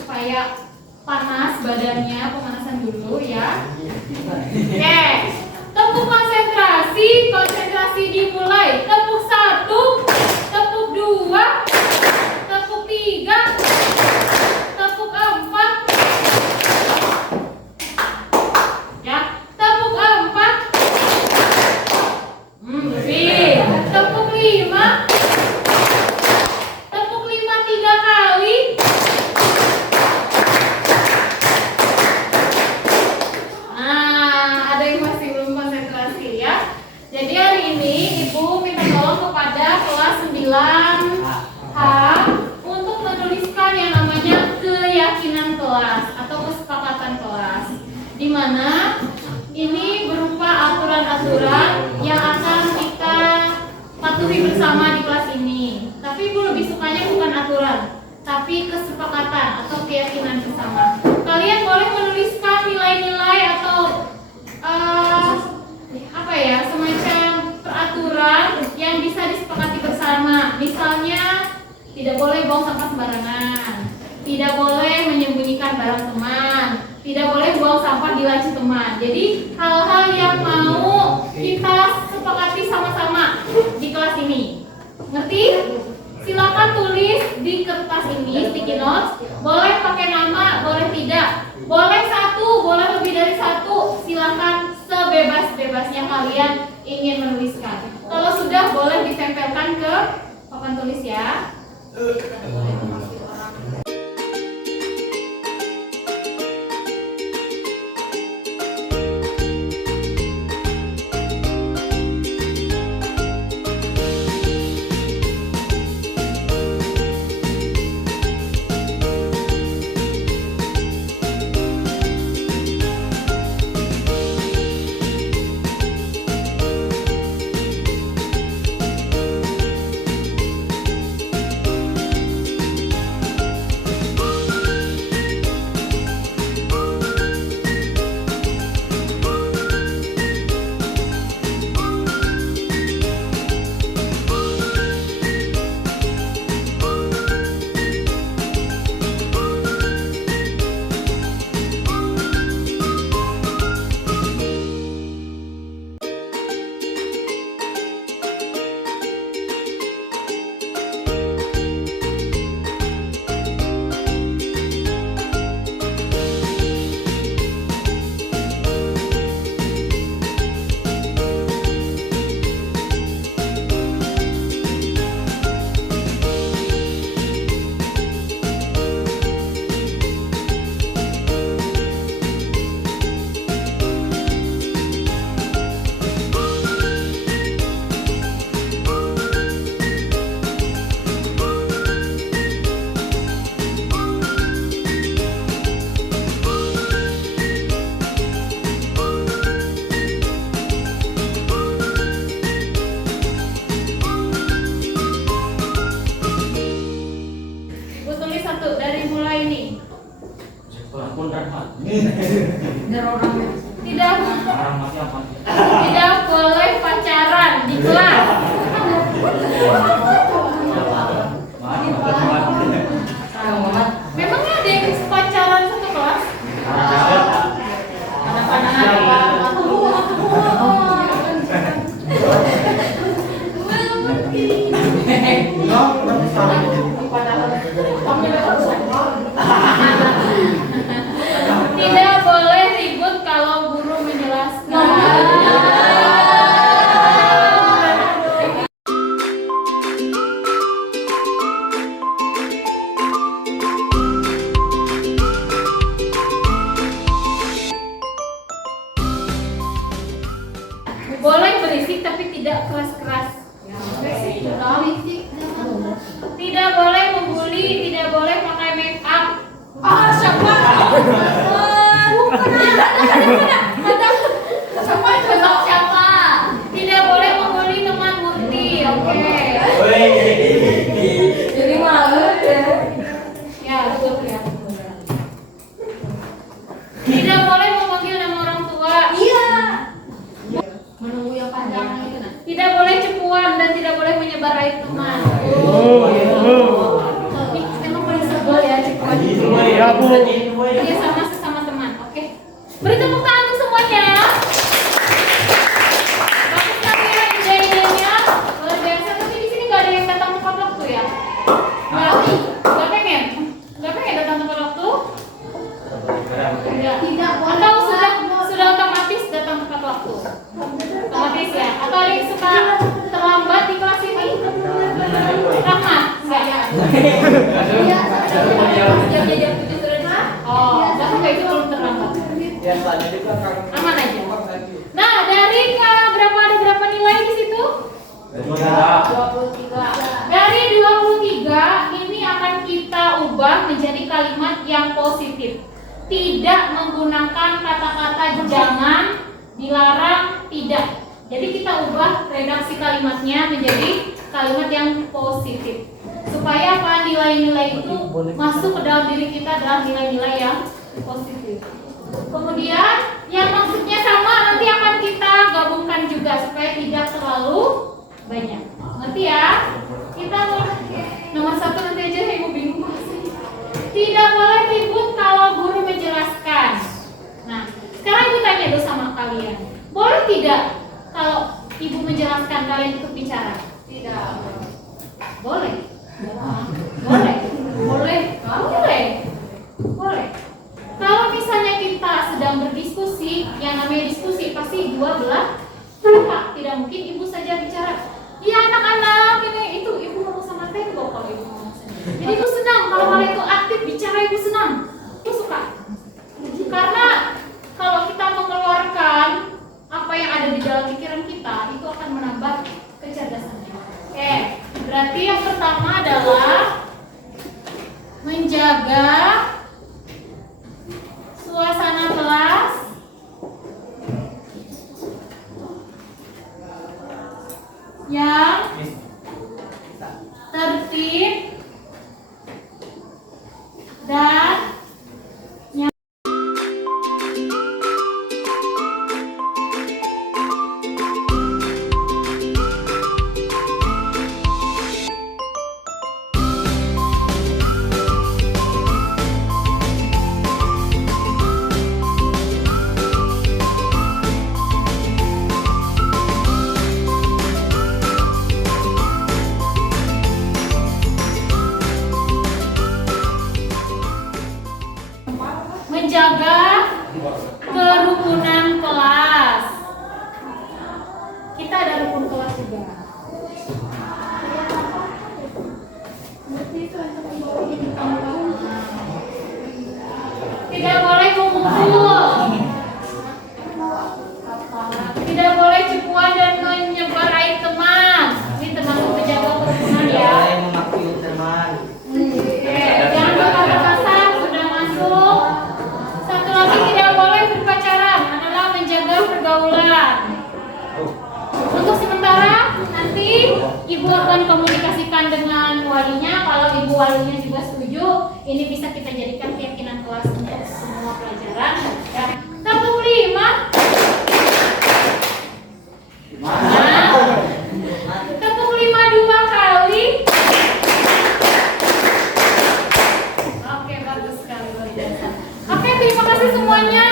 supaya panas badannya, pemanasan dulu ya. Oke, tepuk konsentrasi dimulai. Tepuk 1, tepuk 2, tepuk 3, tepuk 4, ya, tepuk 4, lebih, tepuk 5, tepuk 5 3 kali. Nah, ada yang masih belum konsentrasi ya. Jadi hari ini Ibu minta tolong kepada kelas 9H untuk menuliskan yang namanya keyakinan kelas atau kesepakatan kelas, di mana ini berupa aturan-aturan yang akan kita patuhi bersama di kelas ini. Tapi Ibu lebih sukanya bukan aturan, tapi kesepakatan atau keyakinan bersama. Kalian boleh menuliskan nilai-nilai atau semacam peraturan yang bisa disepakati bersama. Misalnya, tidak boleh buang sampah sembarangan, tidak boleh menyembunyikan barang teman, tidak boleh buang sampah di laci teman. Jadi hal-hal yang mau kita sepakati sama-sama di kelas ini. Ngerti? Silakan tulis di kertas ini, sticky notes. Boleh pakai nama, boleh tidak. Boleh 1, boleh lebih dari 1. Silakan sebebas-bebasnya kalian ingin menuliskan. Kalau sudah, boleh ditempelkan ke papan tulis ya. Tidak boleh pacaran di kelas. Memangnya ada yang pacaran satu kelas? Tidak boleh ribut kalau guru menjelaskan. Boleh berisik tapi tidak keras-keras. Tidak boleh membuli, tidak boleh pakai make up. Siapa? Siapa? Tidak boleh membuli teman Murti, oke? Jadi malu ya? Ya, betul ya. Tidak boleh memanggil nama orang tua. Iya. Menunggu yang panjang itu. Tidak boleh cepuan dan tidak boleh menyebar aib teman. Memang paling sebel ya cepuan. Ya, Bu. Iya, sama sesama teman. Oke. Beri tepuk tangan untuk semuanya. Bagus sekali ya ide-idenya. Luar biasa. Tapi di sini nggak ada yang datang tepat waktu ya? Nggak pengen? Nggak pengen datang tepat waktu? Tidak. Atau sudah otomatis datang tepat waktu? Otomatis ya? Atau ada yang suka terlambat di kelas ini? Rahmat? Enggak. Jam 7 sudah. Oh, bahkan itu belum terlambat. Aman aja. Nah, dari ada berapa nilai di situ? 23. Dari 23 ini akan kita ubah menjadi kalimat yang positif. Tidak menggunakan kata-kata jangan, dilarang, tidak. Jadi kita ubah redaksi kalimatnya menjadi kalimat yang positif. Supaya apa? Nilai-nilai itu masuk ke dalam diri kita adalah nilai-nilai yang positif. Kemudian yang maksudnya sama nanti akan kita gabungkan juga supaya tidak terlalu banyak. Ngerti ya? Kita nomor 1 nanti aja ibu bingung bahasanya. Tidak boleh ribut kalau guru menjelaskan. Nah, sekarang ibu tanya dulu sama kalian. Boleh tidak kalau ibu menjelaskan kalian ikut bicara? Tidak. Boleh. Boleh. Boleh. Boleh. Kalau misalnya kita sedang berdiskusi, yang namanya diskusi pasti dua belah pihak. Tidak mungkin ibu saja bicara. Ya anak-anak ini itu ibu ngomong sama tembok kalau ibu ngomong sendiri. Jadi ibu senang kalau kalian itu aktif bicara, ibu senang. Ibu suka. Karena kalau kita mengeluarkan apa yang ada di dalam pikiran kita, itu akan menambah kecerdasannya. Oke, berarti yang pertama adalah menjaga suasana kelas yang tertib dan menjaga kerukunan kelas. Kita ada rukun kelas juga. Tidak boleh mengumpul. Tidak boleh cepuan dan menyebar aib teman. Ini termasuk menjaga kerukunan ya. Jangan berkata kasar, sudah masuk. Satu lagi, tidak boleh berpacaran, adalah menjaga pergaulan. Untuk sementara nanti ibu akan komunikasikan dengan walinya. Kalau ibu walinya juga setuju, ini bisa kita jadikan keyakinan kelas untuk semua pelajaran. Ya. 45. Tepuk 5 2 kali. Oke, bagus sekali, luar biasa. Oke, terima kasih semuanya.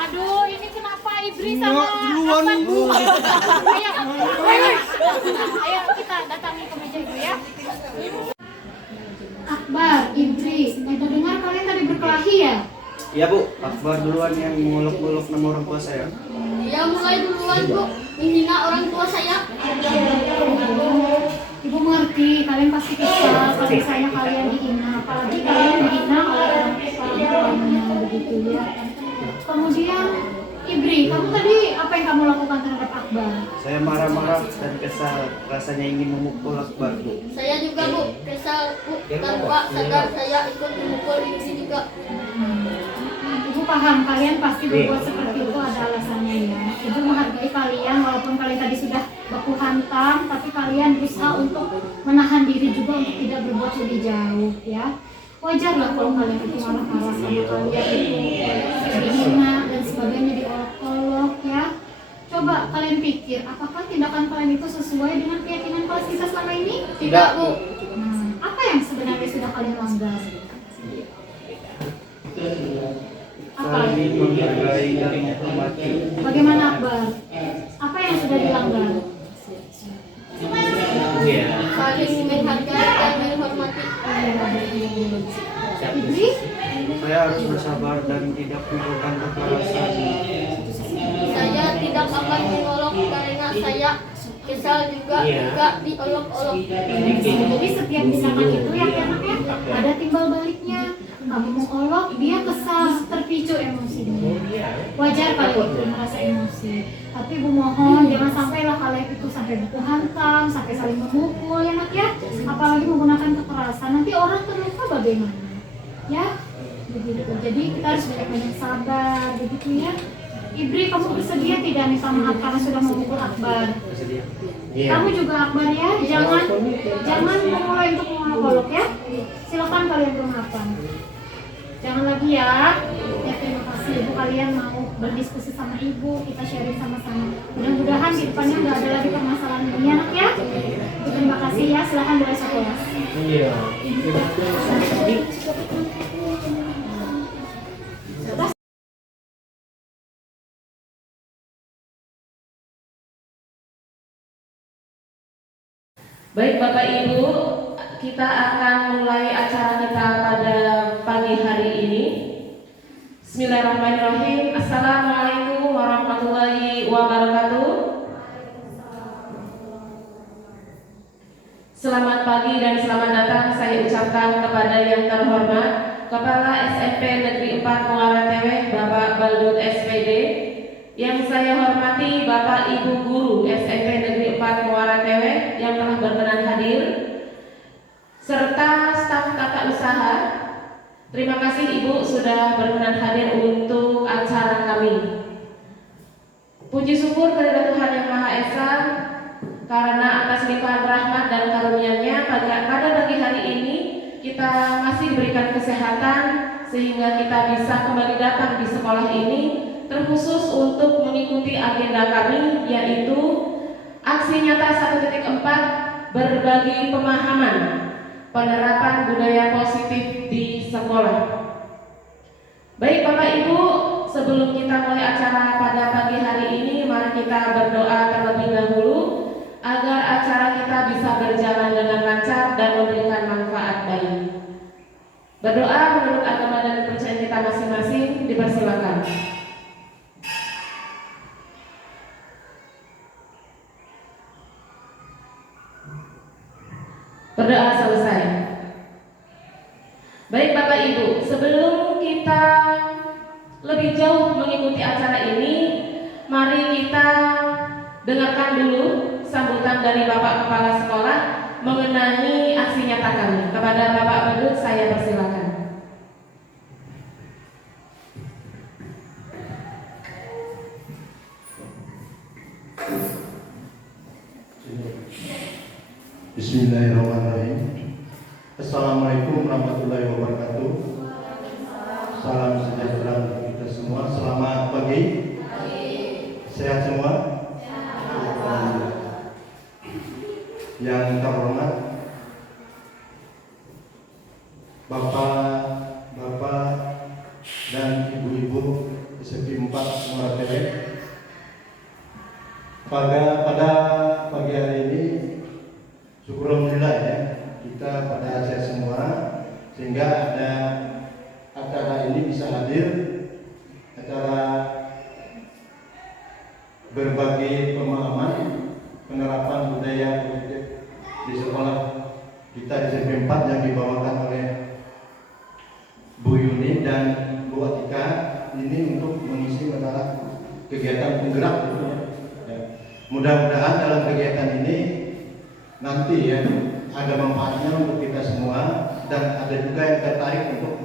Aduh, ini kenapa Ibri sama Afan? Ayo kita datangi ke meja ibu ya. Akbar, Ibri, ibu dengar kalian tadi berkelahi ya? Iya Bu, Akbar duluan yang nguluk-nguluk nama orang tua saya. Ya mulai duluan Bu, menghina orang tua saya. Ibu mengerti, kalian pasti kesal kalau misalnya kalian dihina, apalagi kalian dihina oleh orang tuanya begitu ya. Kemudian Ibri, kamu tadi apa yang kamu lakukan terhadap Akbar? Saya marah-marah dan kesal, rasanya ingin memukul Akbar Bu. Saya juga Bu, kesal Bu, tanpa sadar saya ikut memukul Ibri juga. Ibu paham, kalian pasti berbuat seperti itu ada alasannya ya. Ibu menghargai kalian walaupun kalian tadi sudah baku hantam, tapi kalian berusaha untuk menahan diri juga untuk tidak berbuat lebih jauh ya. Wajar lah kalau kalian itu marah-marah sama kalian itu dihina dan sebagainya, diolok-olok ya. Coba kalian pikir, apakah tindakan kalian itu sesuai dengan keyakinan kita selama ini? Tidak, Bu. Apa yang sebenarnya sudah kalian langgar? Apa? Saling menghargai dan menghormati. Bagaimana Akbar? Apa yang sudah dilanggar? Iya. Saling menghargai dan menghormati. Ibri? Saya harus bersabar dan tidak melakukan kekerasan. Saya tidak akan menolak karena saya kesal juga diolok-olok. Jadi setiap tindakan itu ya anaknya ada timbal baliknya. Kamu mengolok, dia kesal, terpicu emosi. Wajar kalau itu merasa emosi. Tapi Bu mohon jangan sampailah kalian itu sampai buku hantam, sampai saling memukul ya nak ya. Apalagi menggunakan kekerasan. Nanti orang terluka bagaimana? Ya, begitu. Jadi kita harus banyak-banyak sabar, begitu ya. Ibri, kamu bersedia tidak minta maaf karena sudah memukul Akbar? Iya. Kamu juga Akbar ya, jangan memulai untuk mengolok-olok ya. Silakan kalian bermaafkan. Jangan lagi ya. Ya terima kasih Ibu, kalian mau berdiskusi sama Ibu, kita sharing sama-sama. Mudah-mudahan di depannya nggak ada lagi permasalahan ini anak ya. Terima kasih ya, silakan mulai sekolah. Iya. Baik Bapak Ibu, kita akan mulai acara kita pada pagi hari ini. Bismillahirrahmanirrahim. Assalamualaikum warahmatullahi wabarakatuh. Selamat pagi dan selamat datang saya ucapkan kepada yang terhormat Kepala SMP Negeri 4 Muara Teweh Bapak Baldut SPD, yang saya hormati Bapak Ibu Guru SMP Negeri 4 Muara Teweh yang telah berkenan hadir, serta staf tata usaha. Terima kasih Ibu sudah berkenan hadir untuk acara kami. Puji syukur kepada Tuhan Yang Maha Esa karena atas limpahan rahmat dan karunia-Nya pada pagi hari ini kita masih diberikan kesehatan sehingga kita bisa kembali datang di sekolah ini, terkhusus untuk mengikuti agenda kami, yaitu aksi nyata 1.4 berbagi pemahaman penerapan budaya positif di sekolah. Baik Bapak Ibu, sebelum kita mulai acara pada pagi hari ini, mari kita berdoa terlebih dahulu agar acara kita bisa berjalan dengan lancar dan memberikan manfaat baik. Berdoa menurut agama dan kepercayaan kita masing-masing, dipersilakan. Berdoa selesai. Baik Bapak Ibu, sebelum kita lebih jauh mengikuti acara ini, mari kita dengarkan dulu sambutan dari Bapak Kepala Sekolah mengenai aksi nyata kami. Kepada Bapak Badut saya persilakan. Bismillahirrahmanirrahim. Assalamualaikum warahmatullahi wabarakatuh. Salam sejahtera untuk kita semua. Selamat pagi. Sehat semua? Yang terhormat Bapak dan Ibu-ibu SMP 4 Muara Teweh, pada pagi hari ini syukur alhamdulillah ya, kita pada sehat semua sehingga ada acara ini bisa hadir, acara berbagi pemahaman penerapan budaya positif di sekolah kita di SMP 4 yang dibawakan oleh Bu Yuni dan Bu Atika ini untuk mengisi masalah kegiatan penggerak ya. Mudah-mudahan dalam kegiatan ini nanti ya ada manfaatnya untuk kita semua dan ada juga yang tertarik untuk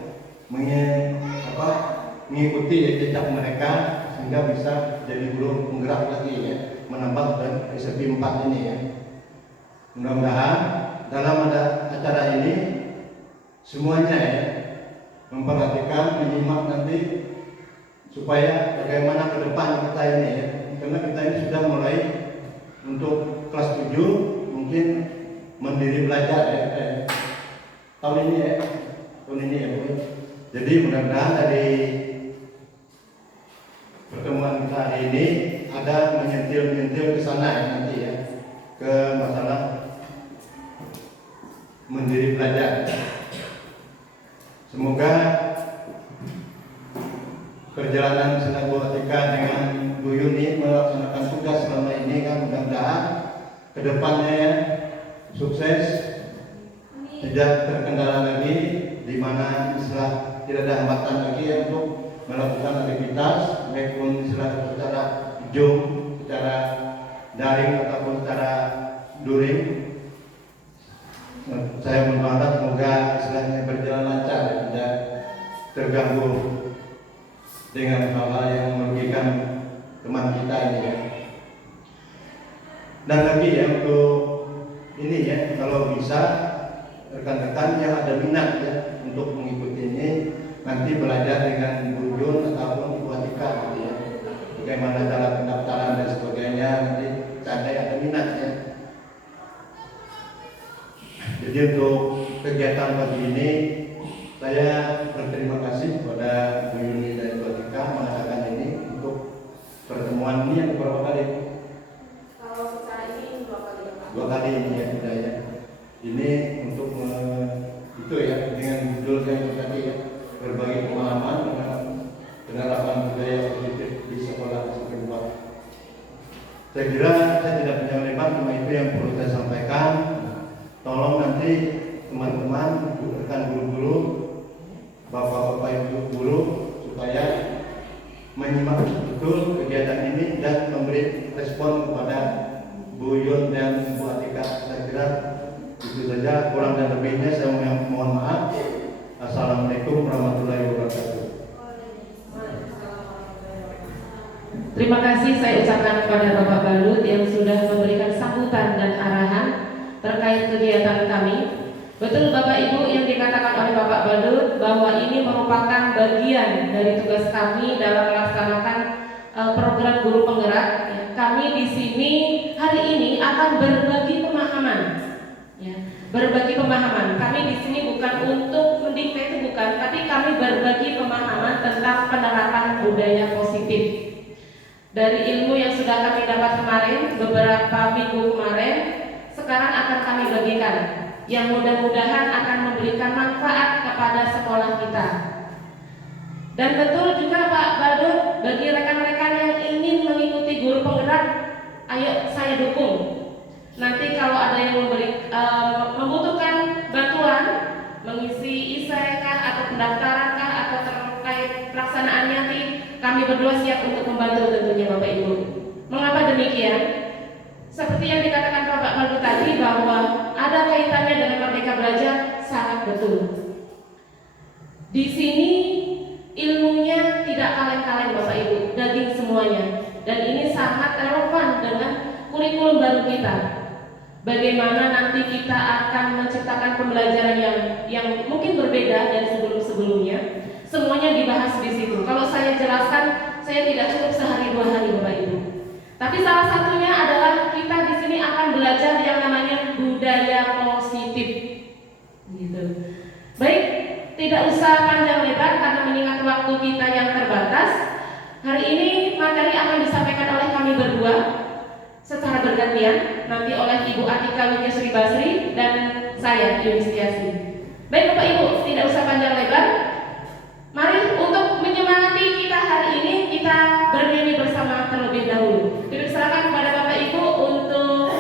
mengikuti jejak mereka sehingga bisa jadi guru penggerak lagi ya, menambah dan SMP 4 ini ya. Mudah-mudahan dalam ada acara ini semuanya ya, memperhatikan, menyimak nanti supaya bagaimana ke depan kita ini ya, karena kita ini sudah mulai untuk kelas 7 mungkin mandiri belajar ya, tahun ini ya Bu. Jadi mudah-mudahan dari pertemuan kita hari ini ada menyentil-menyentil ke sana ya nanti ya, ke masalah mandiri belajar. Semoga perjalanan silaturahmi dengan Bu Yuni melaksanakan tugas selama ini kan mudah-mudahan kedepannya ya sukses, tidak terkendala lagi, di mana istilah tidak ada hambatan lagi ya, untuk melakukan aktivitas baik pun secara Zoom, secara daring ataupun secara luring. Saya berharap semoga istilahnya berjalan lancar, tidak terganggu dengan hal-hal yang merugikan teman kita ini ya. Dan lagi ya untuk ini ya, kalau bisa rekan-rekan yang ada minat ya untuk mengikuti ini, nanti belajar dengan Bu Jun ataupun Ibu Atika gitu ya, bagaimana cara pendaftaran dan sebagainya, nanti ada minat ya. Jadi untuk kegiatan pagi ini saya berterima kasih kepada Bu Yuni dan Bu Atika mengadakan ini untuk pertemuan ini yang berapa kali? Kalau secara ini 2 kali ya Pak. 2 kali ini ya sudah ya. Ini untuk itu ya, dengan judul yang tadi ya, berbagi pengalaman dengan penerapan budaya positif di sekolah SMP 2. Saya kira saya tidak punya lebar, cuma itu yang perlu saya sampaikan. Tolong nanti teman-teman, rekan guru-guru, bapak-bapak ibu guru, supaya menyimak betul kegiatan ini dan memberi respon kepada Bu Yun dan Bu Atika. Saya kira itu saja, kurang dan lebihnya saya mohon maaf. Assalamualaikum warahmatullahi wabarakatuh. Terima kasih saya ucapkan kepada Bapak Balut yang sudah memberikan sambutan dan arahan terkait kegiatan kami. Betul Bapak Ibu yang dikatakan oleh Bapak Balut bahwa ini merupakan bagian dari tugas kami dalam melaksanakan program guru penggerak. Kami di sini hari ini akan berbagi pemahaman. Berbagi pemahaman. Kami di sini bukan untuk mendikte, itu bukan, tapi kami berbagi pemahaman tentang penerapan budaya positif. Dari ilmu yang sudah kami dapat kemarin, beberapa minggu kemarin, sekarang akan kami bagikan, yang mudah-mudahan akan memberikan manfaat kepada sekolah kita. Dan betul juga Pak Badut, bagi rekan-rekan yang ingin mengikuti guru penggerak, ayo saya dukung. Nanti kalau ada yang membutuhkan bantuan, mengisi ISE kah atau pendaftaran kah atau terkait pelaksanaannya, nanti kami berdua siap untuk membantu tentunya Bapak Ibu. Mengapa demikian? Seperti yang dikatakan Bapak Balut tadi bahwa ada kaitannya dengan Merdeka Belajar, sangat betul. Di sini ilmunya tidak kaleng-kaleng Bapak Ibu, daging semuanya. Dan ini sangat relevan dengan kurikulum baru kita. Bagaimana nanti kita akan menciptakan pembelajaran yang mungkin berbeda dari sebelum-sebelumnya. Semuanya dibahas di situ. Kalau saya jelaskan, saya tidak cukup sehari 2 hari Bapak Ibu. Tapi salah satunya adalah kita di sini akan belajar yang namanya budaya positif. Gitu. Baik, tidak usah panjang lebar karena mengingat waktu kita yang terbatas. Hari ini materi akan disampaikan oleh kami berdua secara bergantian, nanti oleh Ibu Atika Widyasri Basri dan saya Yuni Setiasi. Baik Bapak Ibu, tidak usah panjang lebar. Mari untuk menyemangati kita hari ini, kita bernyanyi bersama terlebih dahulu. Dipersilakan kepada Bapak Ibu untuk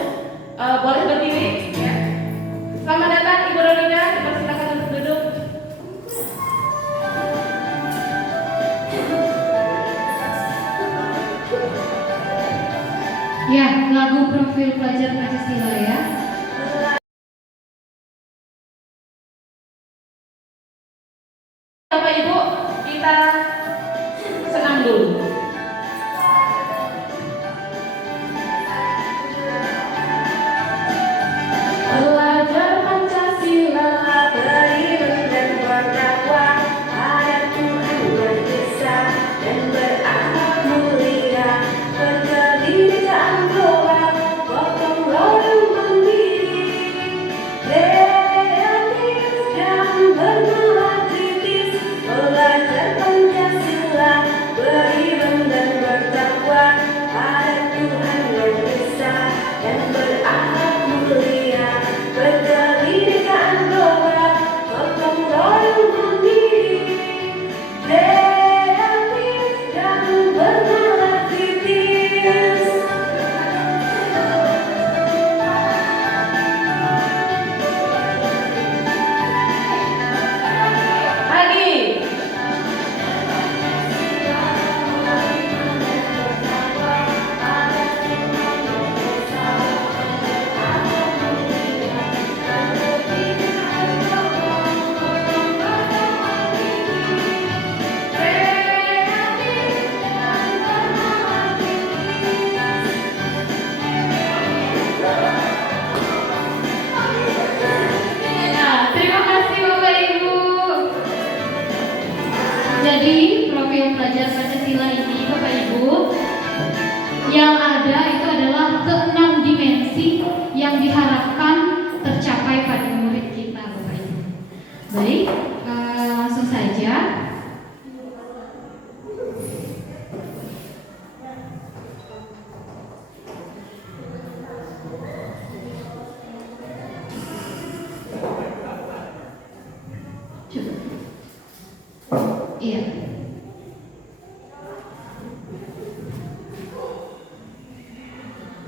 boleh berdiri ya. Selamat datang Ibu Rolida, dipersilakan untuk duduk. Ya, lagu profil pelajar Pancasila ya. Bapak Ibu, kita senam dulu. Belajar Pancasila dari rendah Jadi profil pelajar Pancasila ini Bapak Ibu yang ada itu adalah ke-6 dimensi yang diharapkan tercapai pada murid kita Bapak Ibu. Baik, langsung saja. Iya.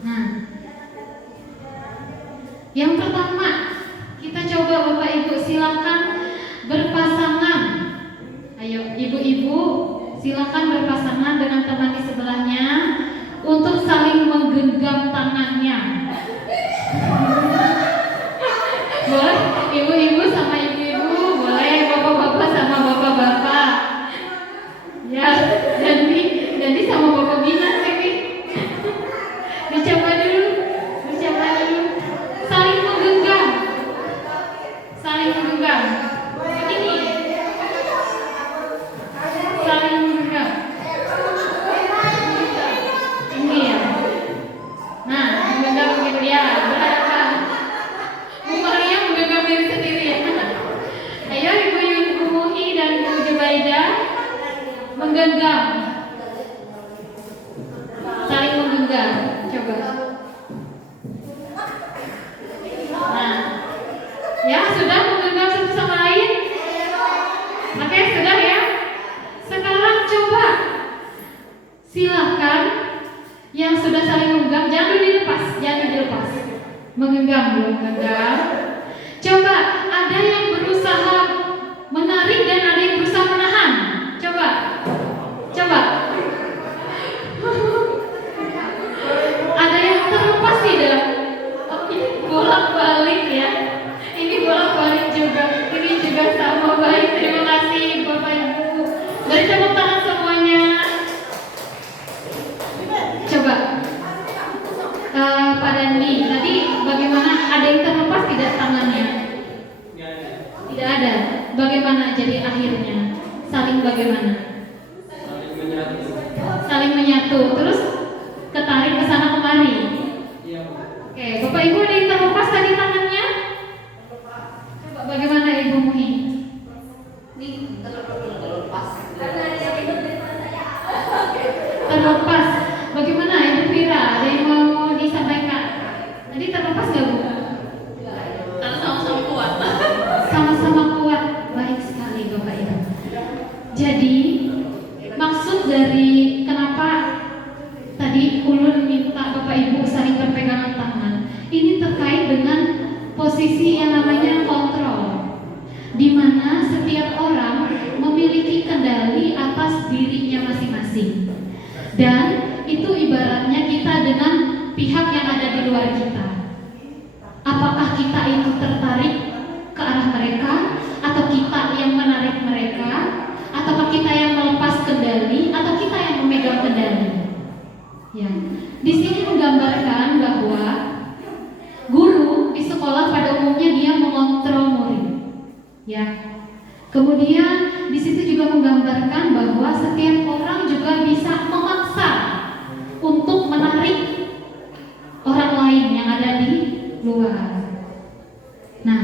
Nah, yang pertama kita coba Bapak Ibu silakan berpasangan. Ayo ibu-ibu silakan berpasangan dengan teman di sebelahnya untuk saling menggenggam tangannya. Boleh ibu-ibu sama ibu-ibu, boleh bapak-bapak sama bapak-bapak. Ya, jadi sama bapak Bina sini. Dicoba dulu. Saling menggenggam. Ini. Saling menggenggam. Ini ya. Nah, menggenggam begitu ya. Berhadapan. Umurnya menggenggam diri sendiri ya. Ayo Ibu Muhi dan Ibu Jubaidah menggenggam. Saling menggenggam. Coba. Nah, ya sudah menggenggam satu sama lain. Oke, sudah ya. Sekarang coba silakan yang sudah saling menggenggam jangan dilepas. Menggenggam. Coba ada yang berusaha menarik dan ada yang berusaha menahan. Coba. Ada yang terlepas tidak? Oh, ini bolak-balik ya. Ini bolak-balik juga. Ini juga sama. Baik, terima kasih Bapak Ibu. Beri tepuk tangan semuanya. Coba Pak Dandi, tadi bagaimana? Ada yang terlepas tidak tangannya? Tidak ada. Bagaimana jadi akhirnya? Saling bagaimana? Saling menyatu. Terus ketarik ke sana kemari. Oke, Bapak Ibu ada yang terlepas tadi tangannya? Coba bagaimana Ibu Muhi? Terlepas. Bagaimana Ibu Fira? Ada yang mau disampaikan? Tadi terlepas nggak Bu? Sama-sama kuat. Sama-sama kuat. Baik sekali Bapak Ibu. Jadi maksud dari kenapa tadi Ulun minta Bapak Ibu saling berpegangan tangan, ini terkait dengan posisi yang namanya kontrol, di mana setiap orang memiliki kendali atas dirinya masing-masing, dan itu ibaratnya kita dengan pihak yang ada di luar kita. Apakah kita itu tertarik ke arah mereka, atau kita yang menarik mereka, ataukah kita yang melepas kendali, atau kita yang memegang kendali? Ya, di sini menggambarkan bahwa guru di sekolah pada umumnya dia mengontrol murid. Ya. Kemudian di situ juga menggambarkan bahwa setiap orang juga bisa memaksa untuk menarik orang lain yang ada di luar. Nah,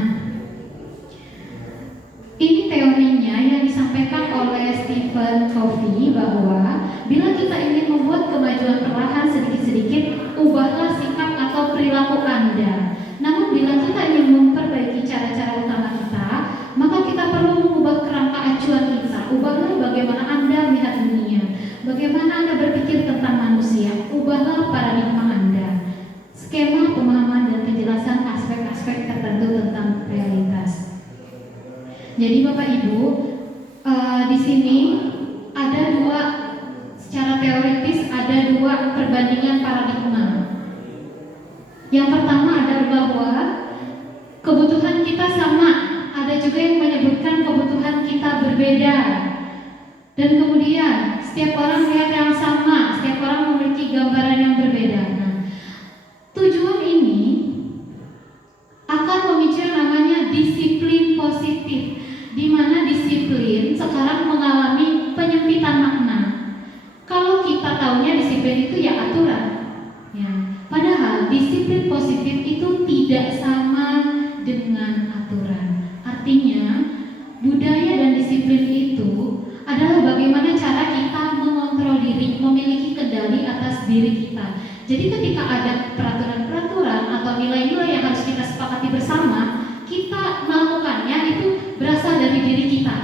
ini teorinya yang disampaikan oleh Stephen Covey bahwa bila kita ingin membuat kemajuan perlahan sedikit-sedikit, ubahlah sikap atau perilaku Anda. Namun bila kita ingin memperbaiki cara-cara utama kita, maka kita perlu mengubah kerangka acuan kita. Ubahlah bagaimana Anda melihat dunia, bagaimana Anda berpikir tentang manusia. Ubahlah paradigma Anda, skema pemahaman dan penjelasan aspek-aspek tertentu tentang realitas. Jadi Bapak Ibu, di sini ada dua, secara teoritis ada dua perbandingan paradigma. Yang pertama adalah bahwa kebutuhan kita sama, ada juga yang menyebutkan kebutuhan kita berbeda. Dan kemudian setiap orang melihat yang sama, setiap orang memiliki gambaran yang berbeda. Nah, tujuan ini akan memicu yang namanya disiplin positif, di mana disiplin sekarang mengalami atas diri kita. Jadi ketika ada peraturan-peraturan atau nilai-nilai yang harus kita sepakati bersama, kita melakukannya itu berasal dari diri kita,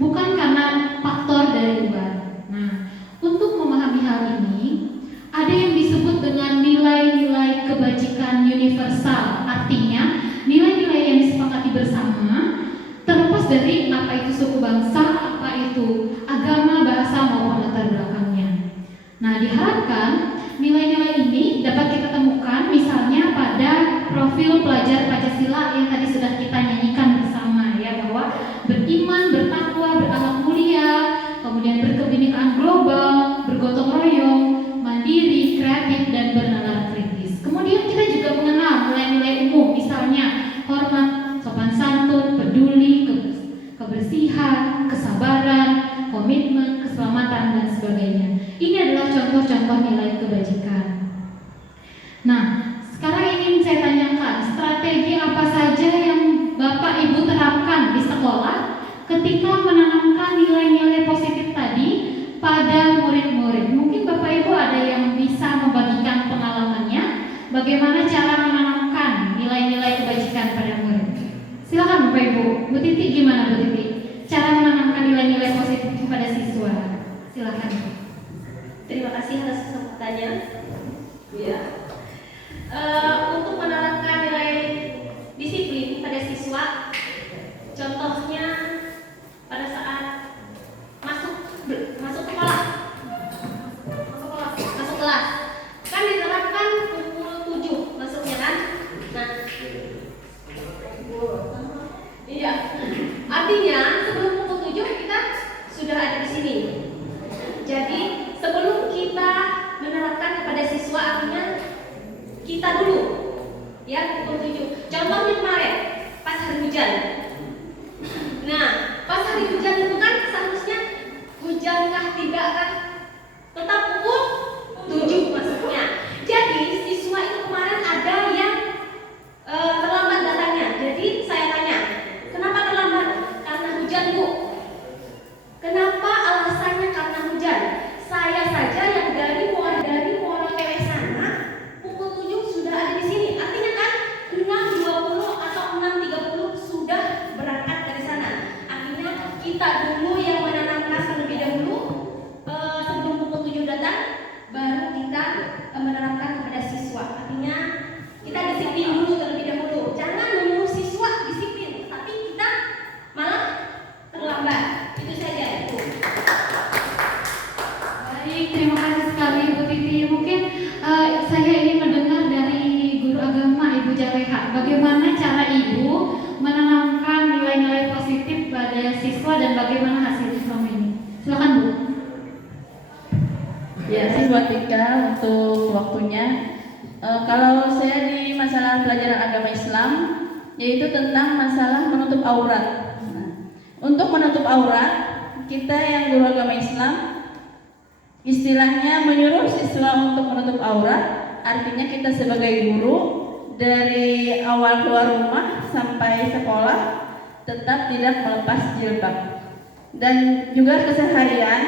bukan karena faktor dari luar. Nah, untuk memahami hal ini, ada yang disebut dengan nilai-nilai kebajikan universal. Artinya, nilai-nilai yang disepakati bersama, terlepas dari apa itu suku bangsa, apa itu agama, bahasa maupun latar belakangnya. Nah, diharapkan nilai-nilai ini dapat kita temukan misalnya pada profil pelajar Pancasila yang tadi sudah kita nyanyikan bersama, ya, bahwa beriman, bertakwa, berakhlak mulia, kemudian berkebinekaan global, bergotong royong, mandiri, kreatif, dan bernalar kritis. Kemudian kita juga mengenal nilai-nilai umum, misalnya hormat, sopan santun, peduli, kebersihan, kesabaran, komitmen, keselamatan, dan sebagainya. Ini adalah contoh-contoh nilai kebajikan. Nah, sekarang ingin saya tanyakan, strategi apa saja yang Bapak Ibu terapkan di sekolah ketika menanamkan nilai-nilai positif tadi pada murid-murid? Mungkin Bapak Ibu ada yang bisa membagikan pengalamannya, bagaimana cara menanamkan nilai-nilai kebajikan pada murid. Silakan Bapak Ibu. Bu Titi, gimana Bu Titi? Cara menanamkan nilai-nilai positif pada siswa. Silakan. Terima kasih atas kesempatannya. Ya. Untuk menerapkan nilai disiplin pada siswa, contohnya pada saat masuk sekolah, masuk kelas, kan diterapkan pukul 7 masuknya kan? Nah, iya. Artinya sebelum pukul 7 kita sudah ada di sini. Jadi sebelum kita menerapkan kepada siswa, artinya kita dulu, ya, pukul 7. Contohnya kemarin pas hari hujan. Nah, pas hari hujan itu kan seharusnya hujankah tidakkah tetap pukul 7 masuknya. Jadi siswa itu kemarin ada yang terlambat datangnya. Jadi saya tanya, kenapa terlambat? Karena hujan, Bu. Kenapa alasannya karena hujan? Saya saja yang dari Muara Keleh sana pukul 7 sudah ada di sini. Artinya kan 6.20 atau 6.30 sudah berangkat dari sana. Artinya kita dulu yang menanamkan terlebih dahulu sebelum pukul 7 datang, baru kita menerapkan kepada siswa. Artinya kita disiplin dulu terlebih dahulu. Jangan menyuruh siswa disiplin, tapi kita malah terlambat. Itu saja, Bu. Baik, terima kasih sekali Bu Titi. Mungkin saya ingin mendengar dari guru agama Ibu Jaleha, bagaimana cara Ibu menanamkan nilai-nilai positif pada siswa dan bagaimana hasilnya selama ini. Silakan Bu. Ya, saya buat Tika untuk waktunya. Kalau saya di masalah pelajaran agama Islam, yaitu tentang masalah menutup aurat. Nah, untuk menutup aurat, kita yang guru agama Islam istilahnya menyuruh siswa untuk menutup aurat. Artinya kita sebagai guru dari awal keluar rumah sampai sekolah tetap tidak melepas jilbab. Dan juga keseharian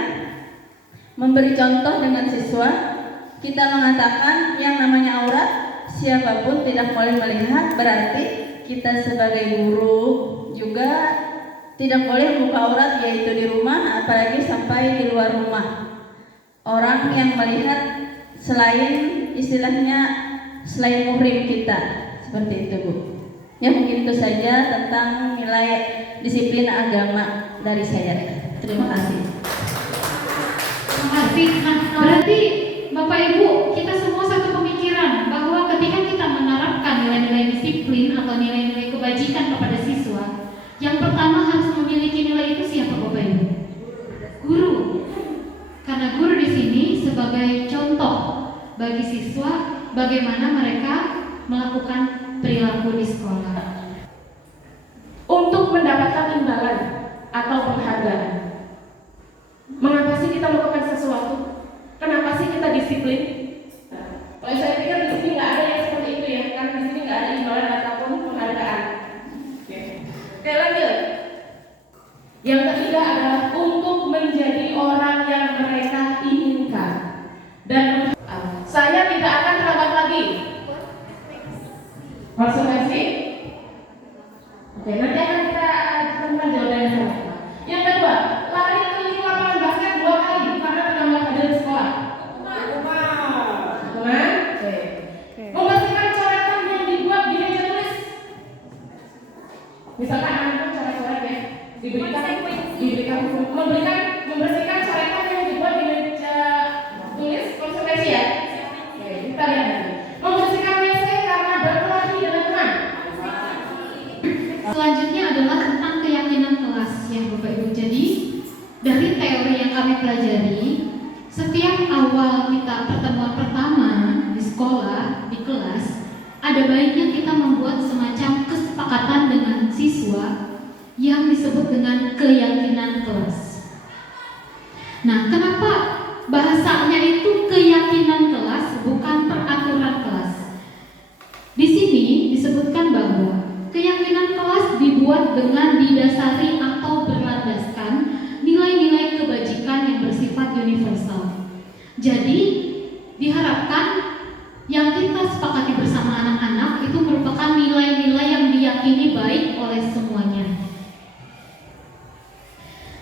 memberi contoh dengan siswa, kita mengatakan yang namanya aurat siapapun tidak boleh melihat, berarti kita sebagai guru juga tidak boleh membuka aurat, yaitu di rumah apalagi sampai di luar rumah. Orang yang melihat selain istilahnya selain muhrim kita, seperti itu Bu. Ya, mungkin itu saja tentang nilai disiplin agama dari saya. Terima kasih. Terima kasih. Nah, berarti Bapak Ibu, kita semua satu pemikiran bahwa ketika kita menerapkan nilai-nilai disiplin atau nilai-nilai kebajikan kepada siswa, yang pertama harus memiliki nilai itu siapa Bapak Ibu? Guru. Karena guru di sini sebagai contoh bagi siswa bagaimana mereka melakukan perilaku di sekolah. Untuk mendapatkan imbalan atau penghargaan, mengapa sih kita melakukan sesuatu? Kenapa sih kita disiplin? Kalau saya pikir di sini nggak ada yang seperti itu ya, karena di sini nggak ada imbalan ataupun penghargaan. Oke, lanjut. Yang ketiga adalah untuk menjadi orang yang mereka inginkan dan dari teori yang kami pelajari, setiap awal kita pertemuan pertama di sekolah, di kelas, ada baiknya kita membuat semacam kesepakatan dengan siswa yang disebut dengan keyakinan kelas. Nah, kenapa bahasanya itu keyakinan kelas, bukan peraturan kelas? Di sini disebutkan bahwa keyakinan kelas dibuat dengan didasari atau berlandaskan nilai-nilai kebajikan yang bersifat universal. Jadi, diharapkan yang kita sepakati bersama anak-anak itu merupakan nilai-nilai yang diyakini baik oleh semuanya.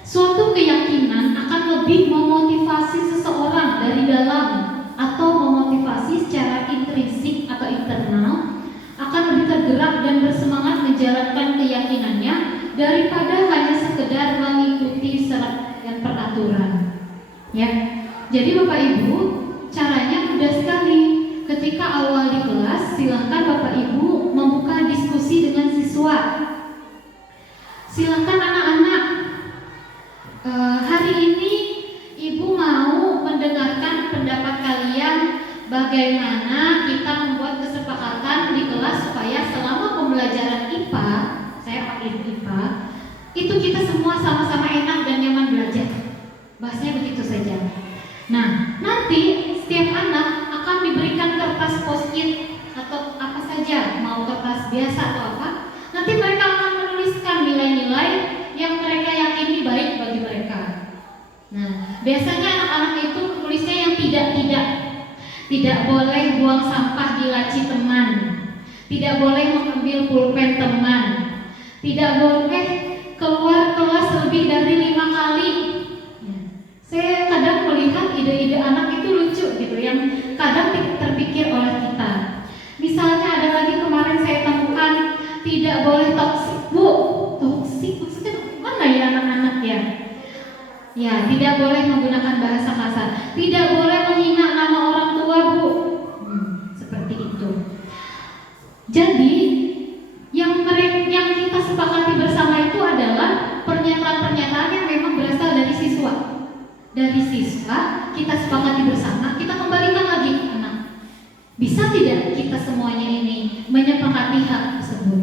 Suatu keyakinan akan lebih memotivasi seseorang dari dalam atau memotivasi secara intrinsik atau internal, akan lebih tergerak dan bersemangat menjalankan keyakinannya daripada hanya sekedar mengikuti syarat dan peraturan. Ya, jadi Bapak Ibu, caranya mudah sekali. Ketika awal di kelas, silakan Bapak Ibu membuka diskusi dengan siswa. Silakan anak-anak, hari ini Ibu mau mendengarkan pendapat kalian bagaimana kita membuat kesepakatan di kelas supaya selama pembelajaran IPA, saya pakai IPA, itu kita semua sama-sama enak dan nyaman belajar. Bahasanya begitu saja. Nah, nanti setiap anak akan diberikan kertas post-it atau apa saja, mau kertas biasa atau apa. Nanti mereka akan menuliskan nilai-nilai yang mereka yakini baik bagi mereka. Nah, biasanya anak-anak itu menulisnya yang tidak. Tidak boleh buang sampah di laci teman. Tidak boleh mengambil pulpen teman. Tidak boleh keluar kelas lebih dari 5 kali. Saya kadang melihat ide-ide anak itu lucu gitu, yang kadang terpikir oleh kita. Misalnya ada lagi kemarin saya temukan, tidak boleh toksik. Bu, toksik maksudnya mana ya anak-anak ya? Ya, tidak boleh menggunakan bahasa kasar. Tidak boleh menghina nama orang tua, Bu. Seperti itu. Jadi, yang kita sepakati bersama itu adalah pernyataan-pernyataan yang memang berasal dari siswa. Dari siswa kita sepakati bersama, kita kembalikan lagi ke anak. Bisa tidak kita semuanya ini menyepakati hal tersebut?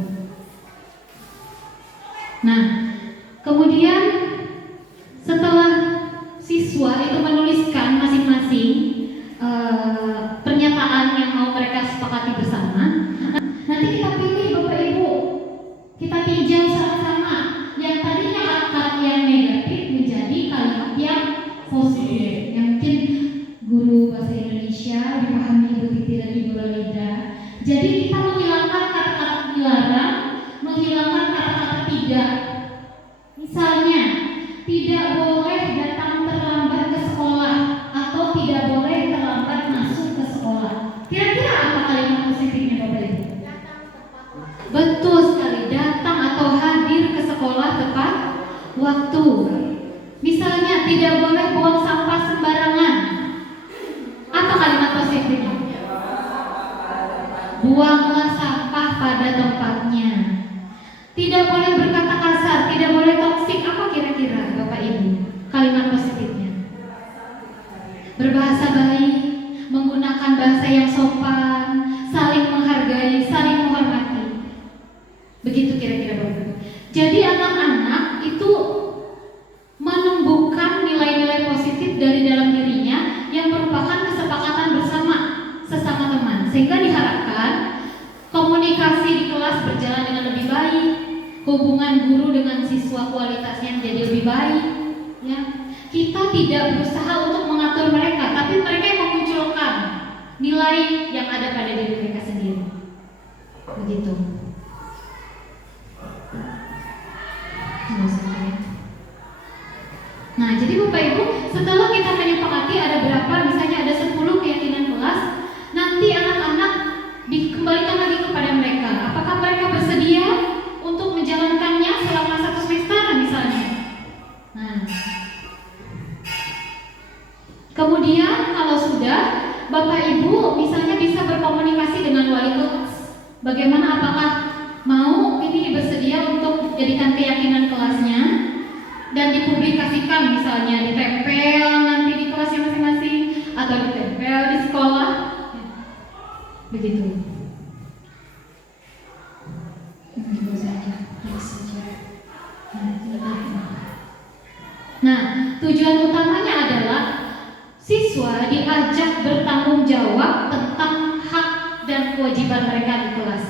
Nah, kemudian setelah siswa itu menuliskan masing-masing pernyataan yang mau mereka sepakati bersama, nanti kita pilih Bapak Ibu, kita tinjau sama-sama yang tadinya kalimat yang negatif menjadi kalimat yang positif, yang mungkin guru bahasa Indonesia dipahami Ibu Titi dan Ibu Lolita. Jadi kita menghilangkan kata-kata dilarang, menghilangkan kata-kata tidak. Misalnya, tidak boleh datang terlambat ke sekolah atau tidak boleh terlambat masuk ke sekolah. Kira-kira apa kalimat positifnya Bapak Ibu? Betul sekali, datang atau hadir ke sekolah tepat waktu. Misalnya, tidak boleh buang sampah sembarangan. Apa kalimat positifnya? Buanglah sampah pada tempatnya. Tidak boleh berkata kasar, tidak boleh toksik. Apa kira-kira Bapak Ibu kalimat positifnya? Berbahasa baik, menggunakan bahasa yang sopan, saling menghargai, saling menghormati. Begitu kira-kira Bapak Ibu. Jadi anak-anak itu menumbuhkan nilai-nilai positif dari dalam dirinya yang merupakan kesepakatan bersama sesama teman, sehingga diharapkan komunikasi di kelas berjalan dengan lebih baik, hubungan guru dengan siswa kualitasnya menjadi lebih baik. Ya, kita tidak berusaha untuk mengatur mereka, tapi mereka yang memunculkan nilai yang ada pada diri mereka sendiri. Begitu. Nah, jadi Bapak Ibu, setelah kita menyepakati ada berapa, misalnya ada 10 keyakinan kelas, nanti anak-anak dikembalikan lagi kepada mereka. Apakah mereka bersedia untuk menjalankannya selama 1 semester misalnya? Nah, kemudian kalau sudah, Bapak Ibu misalnya bisa berkomunikasi dengan wali kelas. Bagaimana, apakah mau ini bersedia untuk jadikan keyakinan kelasnya? dan dipublikasikan, misalnya ditempel nanti di kelasnya masing-masing atau ditempel di sekolah, begitu. Nah, tujuan utamanya adalah siswa diajak bertanggung jawab tentang hak dan kewajiban mereka di kelas.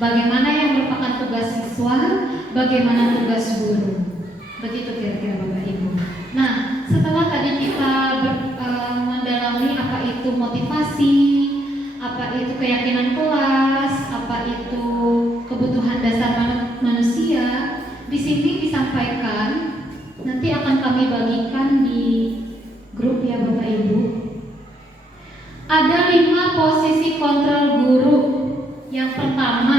Bagaimana yang merupakan tugas siswa, bagaimana tugas guru. Begitu kira-kira Bapak Ibu. Nah, setelah tadi kita mendalami apa itu motivasi, apa itu keyakinan kelas, apa itu kebutuhan dasar manusia, di sini disampaikan, nanti akan kami bagikan di grup ya Bapak Ibu. Ada 5 posisi kontrol guru. Yang pertama,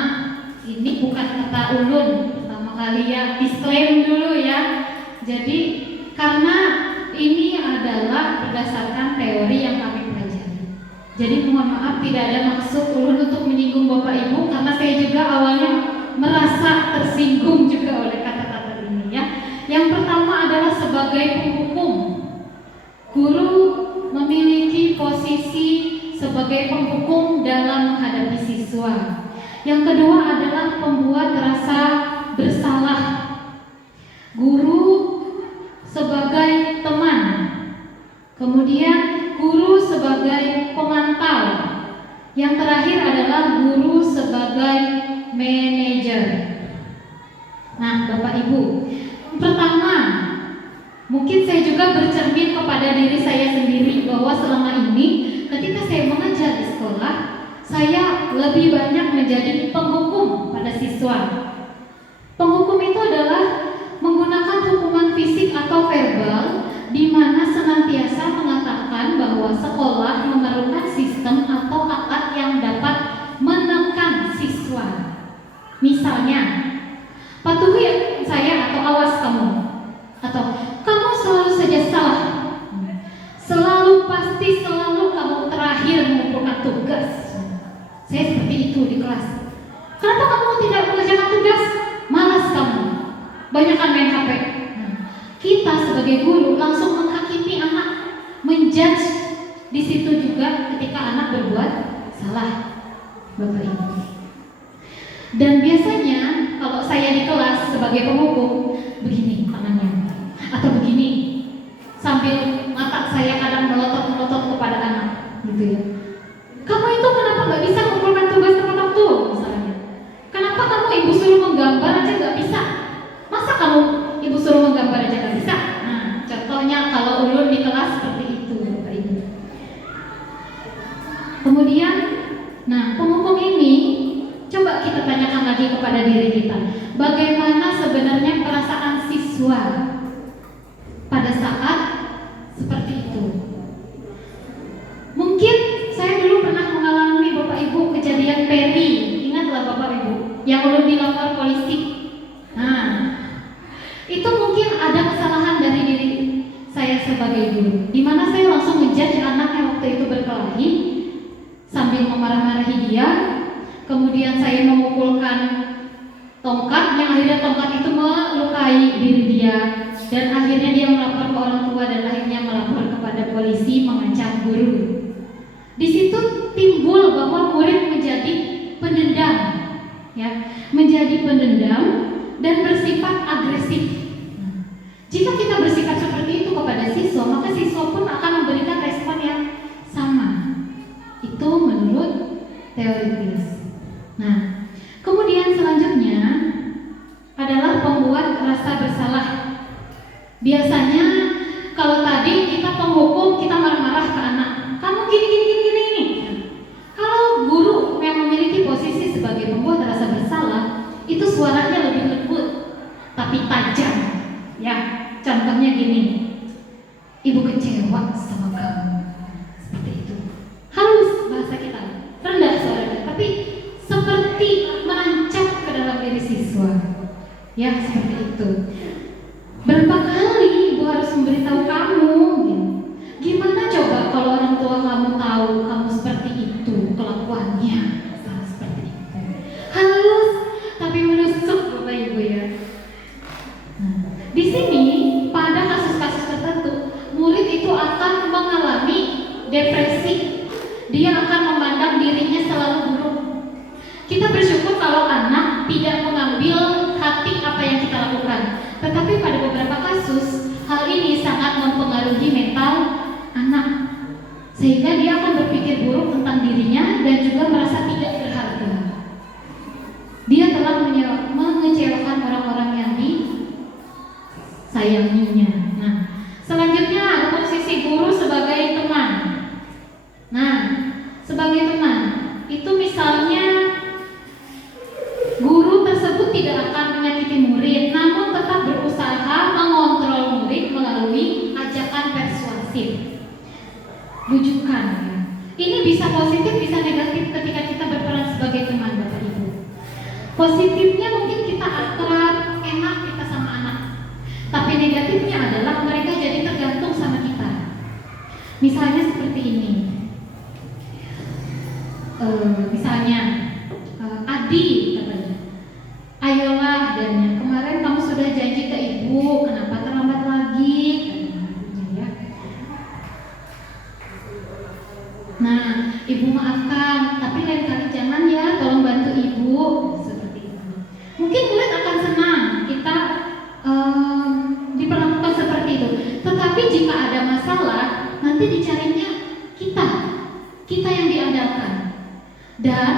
ini bukan kata ulun, pertama kali ya, disclaim dulu ya. Jadi karena ini adalah berdasarkan teori yang kami pelajari. Jadi mohon maaf tidak ada maksud ulun untuk menyinggung Bapak Ibu, karena saya juga awalnya merasa tersinggung juga oleh kata-kata ini ya. Yang pertama adalah sebagai penghukum. Guru memiliki posisi sebagai penghukum dalam menghadapi siswa. Yang kedua adalah pembuat rasa bersalah. Guru sebagai teman. Kemudian guru sebagai pemantau. Yang terakhir adalah guru sebagai manajer. Nah, Bapak Ibu, pertama, mungkin saya juga bercermin kepada diri saya sendiri bahwa selama ini ketika saya mengajar di sekolah, saya lebih banyak menjadi penghukum pada siswa. Penghukum itu adalah menggunakan hukuman fisik atau verbal, di mana senantiasa mengatakan bahwa sekolah memerlukan sistem atau alat yang dapat menekan siswa. Misalnya, patuhi saya atau awas kamu, atau kamu selalu saja salah, selalu pasti selalu kamu terakhir mengumpulkan tugas. Saya seperti itu di kelas. Kenapa kamu tidak mengerjakan tugas? Malas kamu, banyakan main HP. Nah, kita sebagai guru langsung menghakimi anak, menjudge di situ juga ketika anak berbuat salah, Bapak Ibu. Dan biasanya kalau saya di kelas sebagai penghukum, begini tangannya, atau begini, sambil mata saya kadang melotot-melotot kepada anak, gitu ya. Kamu itu kenapa nggak bisa mengumpulkan tugas tepat waktu, misalnya? Kenapa kamu ibu suruh menggambar aja nggak bisa? Masa kamu ibu suruh menggambar aja nggak bisa? Nah, contohnya kalau ulun di kelas seperti itu, Bapak Ibu. Kemudian, nah penghukum ini coba kita tanyakan lagi kepada diri kita, bagaimana sebenarnya perasaan siswa pada saat seperti itu. Mungkin saya dulu pernah mengalami Bapak Ibu kejadian Peri, ingatlah Bapak Ibu, yang ulun dilapor polisi. Nah, itu mungkin ada kesalahan dari diri saya sebagai guru, di mana saya langsung ngejudge anak yang waktu itu berkelahi sambil memarah-marahi dia. Kemudian saya memukulkan tongkat, yang akhirnya tongkat itu melukai diri dia, dan akhirnya dia melapor ke orang tua dan akhirnya melapor kepada polisi mengancam guru. Di situ timbul bahwa murid menjadi pendendam, ya, menjadi pendendam dan bersifat agresif. Jika kita bersikap seperti itu kepada siswa, maka siswa pun akan memberikan respon yang sama. Itu menurut teori Peirce. Nah, kemudian selanjutnya adalah pembuat rasa bersalah. Biasanya kalau tadi kita penghukum, kita marah-marah ke anak, kamu gini. Kalau guru yang memiliki posisi sebagai pembuat rasa bersalah, itu suaranya lebih lembut tapi tajam. Ya, contohnya gini, ibu kecewa sama kamu, seperti itu. Halus bahasa kita, rendah suaranya, tapi seperti menancap ke dalam diri siswa. Ya, seperti itu. Berapa kali ibu harus memberitahu kamu? Gimana coba kalau orang tua kamu tahu kamu seperti itu kelakuannya, seperti itu. Halus tapi menusuk, Bapak Ibu ya. Nah, di sini itu akan mengalami depresi. Dia akan memandang dirinya selalu buruk. Kita bersyukur kalau anak tidak mengambil hati apa yang kita lakukan. Tetapi pada beberapa kasus, hal ini sangat mempengaruhi mental anak. Sehingga dia akan berpikir buruk tentang dirinya dan juga merasa tidak berharga. Dia telah mengecewakan orang-orang yang disayanginya. Nah, selanjutnya posisi guru sebagai teman. Nah, sebagai teman, itu misalnya guru tersebut tidak akan menyakiti murid, namun tetap berusaha mengontrol murid melalui ajakan persuasif, bujukan. Ya. Ini bisa positif, bisa negatif ketika kita berperan sebagai teman, Bapak Ibu. Positifnya mungkin kita akrab, enak kita sama anak. Tapi negatifnya adalah mereka jadi tergantung sama kita. Misalnya seperti ini. Misalnya Adi katanya, ayolah dan kemarin kamu sudah janji ke ibu, kenapa terlambat lagi? Ya. Nah, ibu maafkan, tapi lain kali jangan ya, tolong bantu ibu. Seperti itu. Mungkin murid akan senang kita diperlakukan seperti itu. Tetapi jika ada masalah, nanti dicarinya kita yang diandalkan. Dan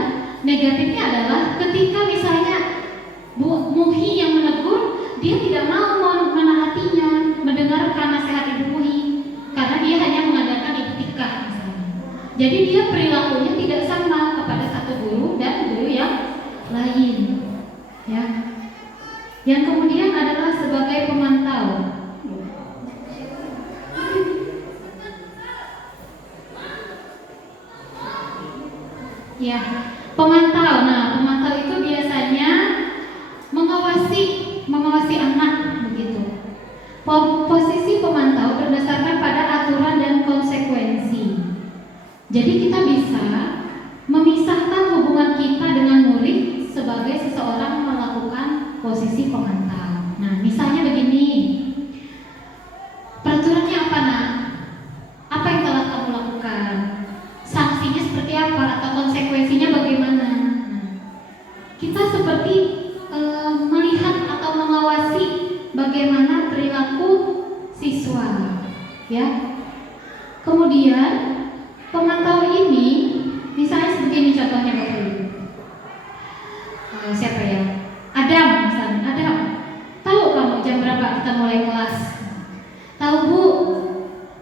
negatifnya adalah ketika misalnya Bu Muhi yang menegur, dia tidak mau menahatinya, mendengarkan nasihat Ibu Muhi, karena dia hanya mengandalkan Ibu Tika misalnya. Jadi dia perilakunya tidak sama kepada satu guru dan guru yang lain. Ya. Yang kemudian adalah sebagai pemantau. Ya, pemantau. Nah, pemantau itu biasanya mengawasi anak begitu. Posisi pemantau berdasarkan pada aturan dan konsekuensi. Jadi kita bisa memisahkan hubungan kita dengan murid sebagai seseorang melakukan posisi pemantau. Nah, misalnya begini. Peraturannya apa, Nak? Apa yang telah kamu lakukan? Sanksinya seperti apa atau konsekuensinya bagaimana? Nah, kita seperti melihat atau mengawasi bagaimana perilaku siswa, ya. Kemudian pemantau ini, misalnya seperti ini contohnya Bapak Ibu. Siapa ya? Adam misalnya. Adam, tahu kamu jam berapa kita mulai kelas? Tahu Bu?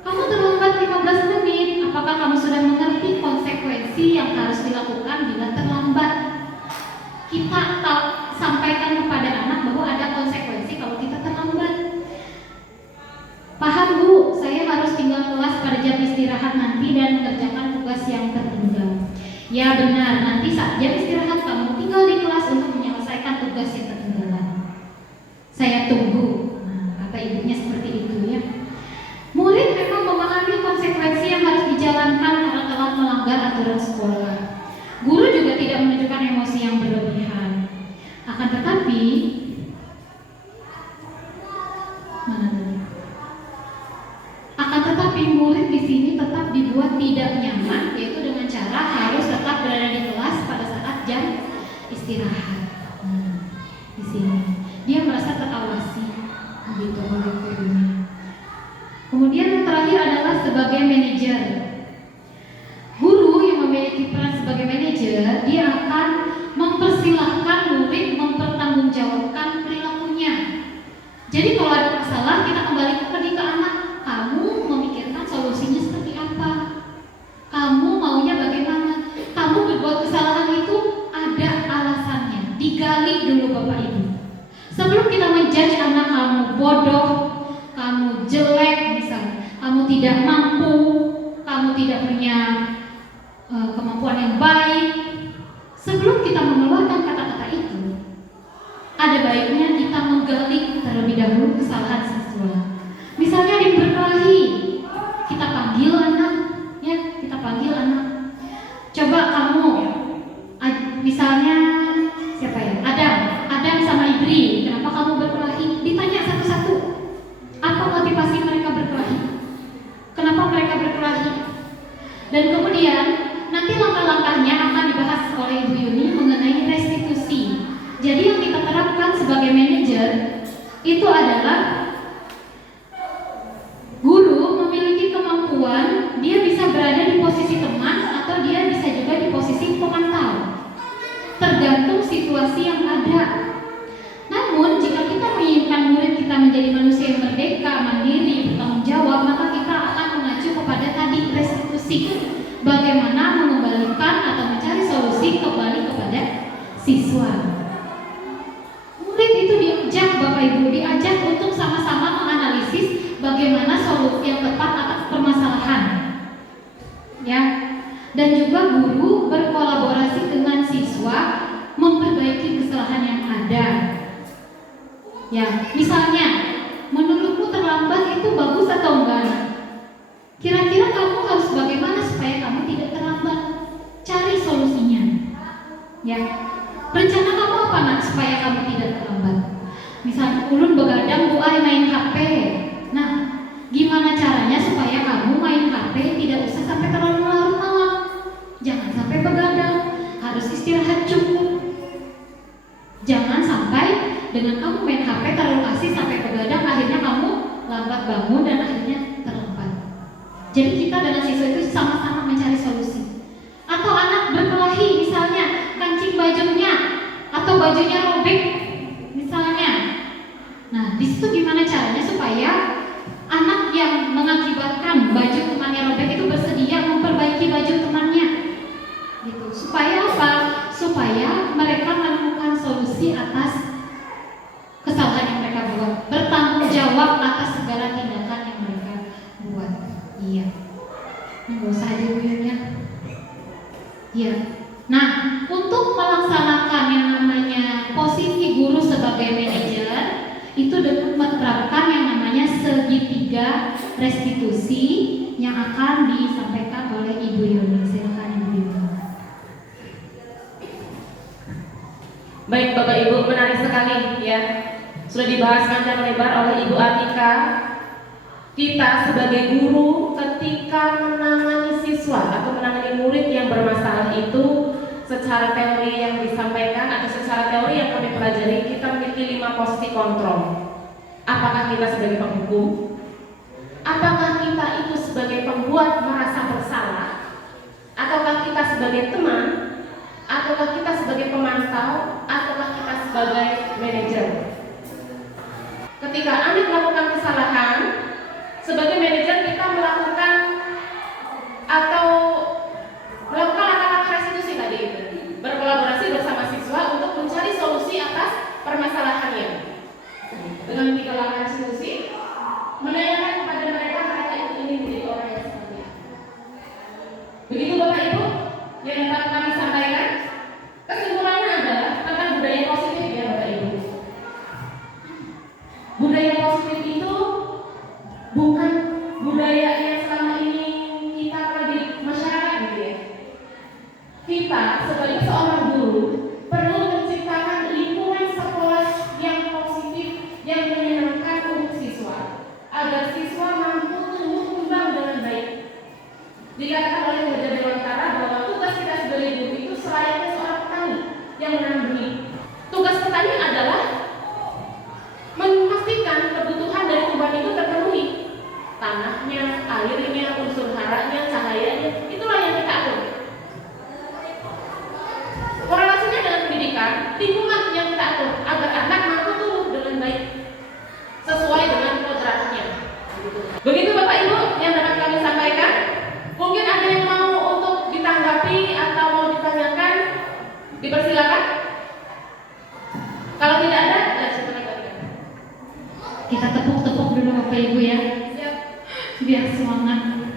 Kamu terlambat 15 menit. Apakah kamu sudah mengerti konsekuensi yang harus dilakukan bila terlambat? Kita sampaikan kepada anak bahwa ada konsekuensi kalau kita terlambat. Paham Bu, saya harus tinggal kelas pada jam istirahat nanti dan mengerjakan tugas yang tertinggal. Ya benar, nanti saat jam istirahat kamu tinggal di kelas untuk menyelesaikan tugas yang ketinggalan. Saya tunggu. Nah, kata ibunya seperti itu ya. Murid memang memahami konsekuensi yang harus dijalankan karena telah melanggar aturan sekolah. Guru juga tidak menunjukkan emosi yang berlebihan. Akan tetapi, murid di sini tetap dibuat tidak nyaman, yaitu dengan cara harus tetap berada di kelas pada saat jam istirahat. Di sini dia merasa terawasi, begitu oleh gurunya. Kemudian yang terakhir adalah sebagai manajer. Guru yang memiliki peran sebagai manajer, dia akan mempersilahkan murid mempertanggungjawabkan perilakunya. Jadi kalau ada masalah, kita kembali ke anak. Kamu memikirkan solusinya seperti apa? Kamu maunya bagaimana? Kamu berbuat kesalahan itu ada alasannya. Digali dulu Bapak Ibu. Sebelum kita menjudge anak kamu bodoh, kamu jelek misalnya, kamu tidak mampu, kamu tidak punya kemampuan yang baik. Sebelum kita mengeluarkan kata-kata itu, ada baiknya kita menggali terlebih dahulu kesalahan siswa. Misalnya di berkelahi, kita panggil anak, ya kita panggil anak. Coba kamu, misalnya siapa ya? Adam sama Ibri, kenapa kamu berkelahi? Ditanya satu-satu. Apa motivasi mereka berkelahi? itu adalah guru memiliki kemampuan, dia bisa berada di posisi teman atau dia bisa juga di posisi pemantau, tergantung situasi yang ada. Namun jika kita menginginkan murid kita menjadi manusia yang merdeka, mandiri, bertanggung jawab, maka kita akan mengacu kepada tadi restitusi, bagaimana mengembalikan atau mencari solusi kembali kepada siswa. Murid itu diajak, Bapak Ibu, diajak untuk sama-sama menganalisis bagaimana solusi yang tepat atas permasalahan, ya. Dan juga guru berkolaborasi dengan siswa memperbaiki kesalahan yang ada. Ya, misalnya, menurutmu terlambat itu bagus atau enggak? Kira-kira kamu harus bagaimana supaya kamu tidak terlambat? Cari solusinya. Ya, rencana kamu apa nak supaya kamu tidak terlambat? Misalnya ulun begadang, Bu Ai main HP. Nah, gimana caranya supaya kamu main HP tidak usah sampai terlalu larut malam? Jangan sampai begadang, harus istirahat cukup. Jangan sampai dengan kamu main HP terlalu asik sampai begadang, akhirnya kamu lambat bangun dan akhirnya terlambat. Jadi kita dengan siswa itu sama-sama mencari solusi. Atau anak berkelahi, misalnya kancing bajunya atau bajunya robek, misalnya. Nah, di situ gimana caranya supaya anak yang mengakibatkan baju temannya robek itu bersedia memperbaiki baju temannya, gitu. Supaya apa? Supaya mereka menemukan solusi atas kesalahan yang mereka buat, bertanggung jawab atas segala tindakan yang mereka buat. Iya. Nggak usah aja Bu ya. Iya. Nah, untuk melaksanakan yang namanya posisi guru sebagai manajer itu dengan menerapkan yang namanya segitiga restitusi yang akan disampaikan oleh Ibu Yuni. Silakan Ibu Yuni. Baik Bapak Ibu, menarik sekali ya. Sudah dibahas panjang lebar oleh Ibu Atika. Kita sebagai guru ketika menangani siswa atau menangani murid yang bermasalah itu, secara teori yang disampaikan atau secara teori yang kami pelajari, kita memiliki 5 posisi kontrol. Apakah kita sebagai penghukum? Apakah kita itu sebagai pembuat merasa bersalah? Ataukah kita sebagai teman? Ataukah kita sebagai pemantau? Ataukah kita sebagai manajer? Ketika anak melakukan kesalahan, sebagai manajer kita melakukan atau melakukan langkah-langkah restitusi tadi, berkolaborasi bersama siswa untuk mencari solusi atas permasalahannya. Dengan 3 langkah restitusi, menanyakan kepada mereka itu ingin menjadi orang yang seperti apa. Begitu Bapak Ibu yang dapat kami sampaikan. Kesimpulannya adalah tentang budaya positif ya Bapak Ibu. Budaya positif itu bukan budaya yang selama ini kita ada di masyarakat gitu ya. Kita sebagai seorang guru perlu menciptakan lingkungan sekolah yang positif, yang menyenangkan untuk siswa, agar siswa mampu tumbuh kembang dengan baik. Dikatakan oleh Raja Dewantara bahwa tugas kita sebagai guru itu selayaknya seorang petani yang menanam benih. Tugas petani adalah memastikan kebutuhan dari tuban itu terpenuhi. Tanahnya, airnya, unsur haranya, cahayanya, itulah yang kita atur. Korelasinya dengan pendidikan, lingkungan yang kita atur agar anak mampu tumbuh dengan baik sesuai dengan kodratnya. Begitu Bapak Ibu yang dapat kami sampaikan. Mungkin ada yang mau untuk ditanggapi atau mau ditanyakan, dipersilakan. Kalau tidak ada, Kita tepuk-tepuk dulu Bapak Ibu ya. Biar semangat.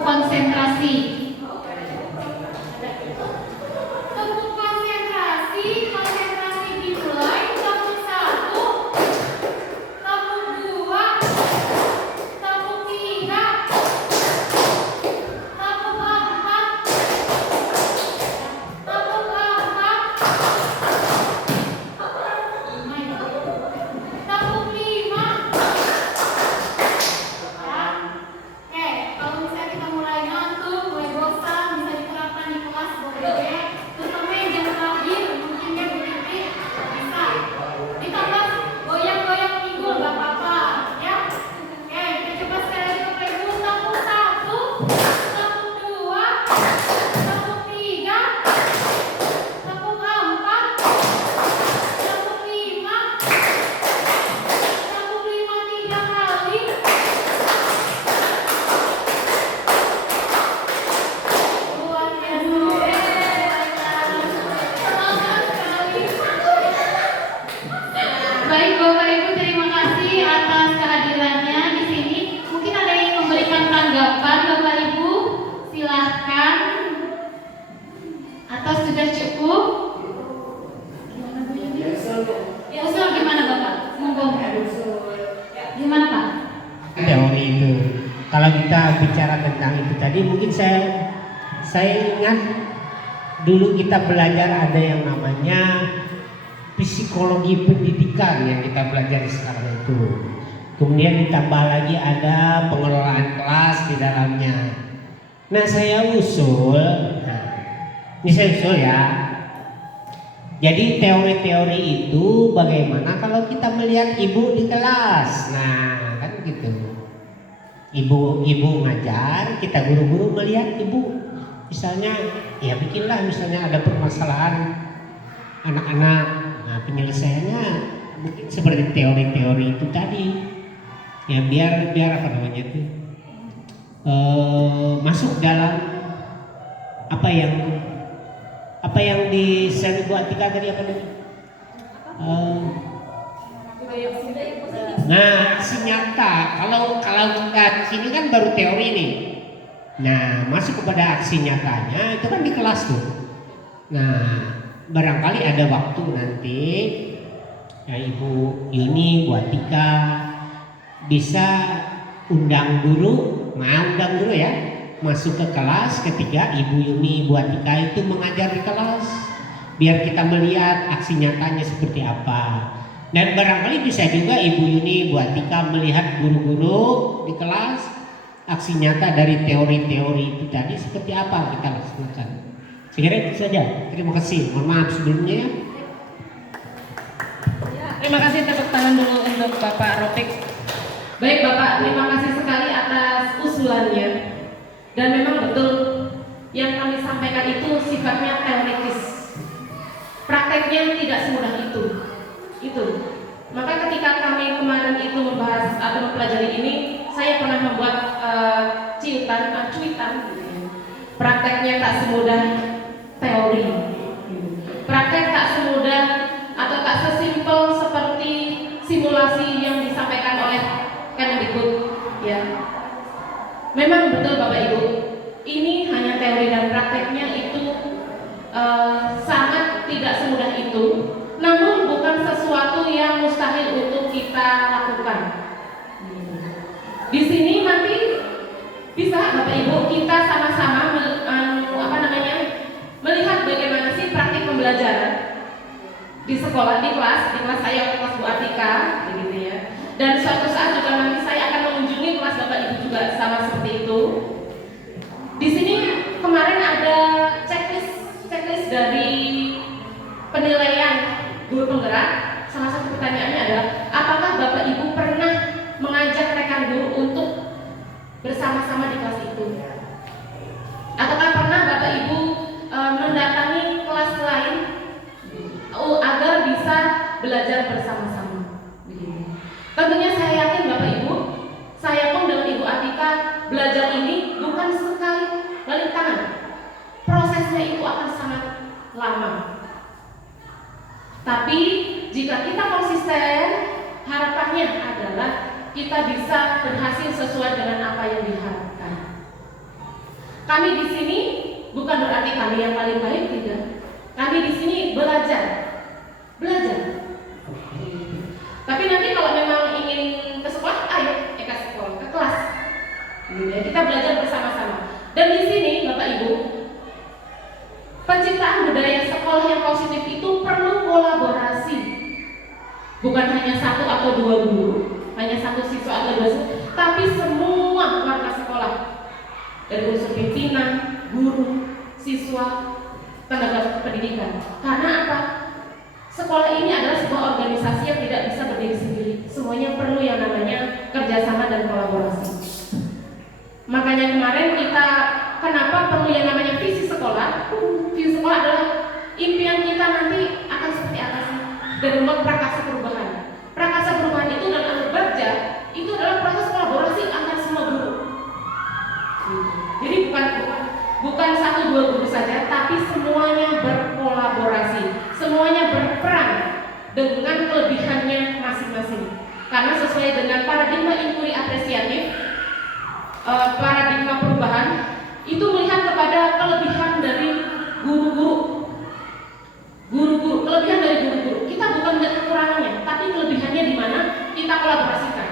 Konsentrasi. Tepuk konsentrasi. Konsentrasi dimulai. Tepuk 1, tepuk 2, tepuk 3, tepuk 4, tepuk 5, tepuk 6, teori itu. Kalau kita bicara tentang itu tadi, mungkin saya ingat dulu kita belajar ada yang namanya psikologi pendidikan yang kita belajar sekarang itu. Kemudian ditambah lagi ada pengelolaan kelas di dalamnya. Nah saya usul ya. Jadi teori-teori itu bagaimana kalau kita melihat ibu di kelas. Nah kan gitu. Ibu ngajar, kita guru-guru melihat ibu. Misalnya ya bikinlah misalnya ada permasalahan anak-anak. Nah penyelesaiannya mungkin seperti teori-teori itu tadi. Ya biar apa namanya itu masuk dalam apa yang di Bu Atika tadi apa namanya? Nah, aksi nyata. Kalau kita sini kan baru teori nih. Nah, masuk kepada aksi nyatanya itu kan di kelas tuh. Nah, barangkali ada waktu nanti ya Ibu Yuni, Bu Atika bisa undang guru ya, masuk ke kelas ketika Ibu Yuni, Bu Atika itu mengajar di kelas, biar kita melihat aksi nyatanya seperti apa. Dan barangkali bisa juga Ibu Yuni, Bu Atika melihat guru-guru di kelas aksi nyata dari teori-teori itu tadi seperti apa kita laksanakan. Saya kira itu saja. Terima kasih. Mohon maaf sebelumnya. Terima kasih, tepuk tangan dulu untuk Bapak Ropik. Baik Bapak, terima kasih sekali atas usulannya. Dan memang betul yang kami sampaikan itu sifatnya teoritis. Prakteknya tidak semudah itu. Maka ketika kami kemarin itu membahas atau mempelajari ini, saya pernah membuat cuitan. Prakteknya tak semudah teori. Praktek tak semudah atau tak sesimpel seperti simulasi yang disampaikan oleh Kemendikbud. Ya, memang betul Bapak Ibu, ini hanya teori dan prakteknya itu sangat tidak semudah itu. Namun bukan sesuatu yang mustahil untuk kita lakukan. Di sini nanti bisa Bapak Ibu kita sama-sama melihat bagaimana sih praktik pembelajaran di sekolah, di kelas saya, kelas Bu Atika, begitu ya. Dan suatu saat juga nanti saya akan mengunjungi kelas Bapak Ibu juga sama seperti itu. Di sini kemarin ada checklist dari penilaian guru penggerak. Salah satu pertanyaannya adalah apakah Bapak Ibu pernah mengajak rekan guru untuk bersama-sama di kelas itu? Ataukah pernah Bapak Ibu mendatangi kelas lain agar bisa belajar bersama-sama? Tentunya saya yakin Bapak Ibu, saya pun dengan Ibu Atika belajar ini bukan sekali balik tangan. Prosesnya itu akan sangat lama. Tapi jika kita konsisten, harapannya adalah kita bisa berhasil sesuai dengan apa yang diharapkan. Kami di sini bukan berarti kami yang paling baik, tidak. Kami di sini belajar. Tapi nanti kalau memang ingin ke sekolah, ayo ke sekolah, ke kelas. Kita belajar bersama-sama. Dan di sini Bapak Ibu, penciptaan budaya sekolah yang positif itu perlu kolaborasi. Bukan hanya satu atau dua guru, hanya satu siswa atau dua siswa, tapi semua warga sekolah. Dari unsur pimpinan, guru, siswa, tenaga pendidikan. Karena apa? Sekolah ini adalah sebuah organisasi yang tidak bisa berdiri sendiri. Semuanya perlu yang namanya kerjasama dan kolaborasi. Makanya kemarin kita, kenapa perlu yang namanya visi sekolah? Visi sekolah adalah impian kita nanti akan seperti apa sih? Dan membuat prakarsa perubahan. Prakarsa perubahan itu dan Al-Bagja itu adalah proses kolaborasi antar semua guru. Jadi bukan satu dua guru saja, tapi semuanya berkolaborasi, semuanya berperan dengan kelebihannya masing-masing. Karena sesuai dengan paradigma inklusi apresiatif, paradigma perubahan itu melihat kepada kelebihan dari guru-guru. Kelebihan dari guru-guru. Kita bukan melihat kekurangannya, tapi kelebihannya di mana kita kolaborasikan.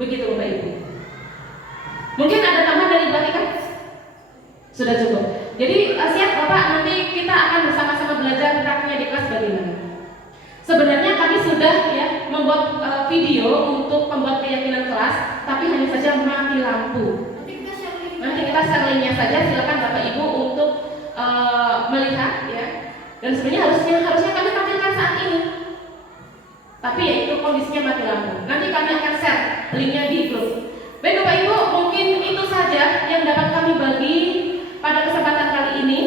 Begitu Bapak Ibu. Mungkin ada tambahan dari Ibu Atika? Sudah cukup. Jadi siap Bapak, nanti kita akan bersama-sama belajar praktiknya di kelas bagaimana. Sebenarnya kami sudah ya membuat video untuk pembuat keyakinan kelas, tapi hanya saja mati lampu. Nanti kita share linknya saja, silakan Bapak Ibu untuk melihat ya. Dan sebenarnya harusnya kami tampilkan saat ini. Tapi ya itu kondisinya mati lampu. Nanti kami akan share linknya di grup. Baik Bapak Ibu, mungkin itu saja yang dapat kami bagi pada kesempatan kali ini.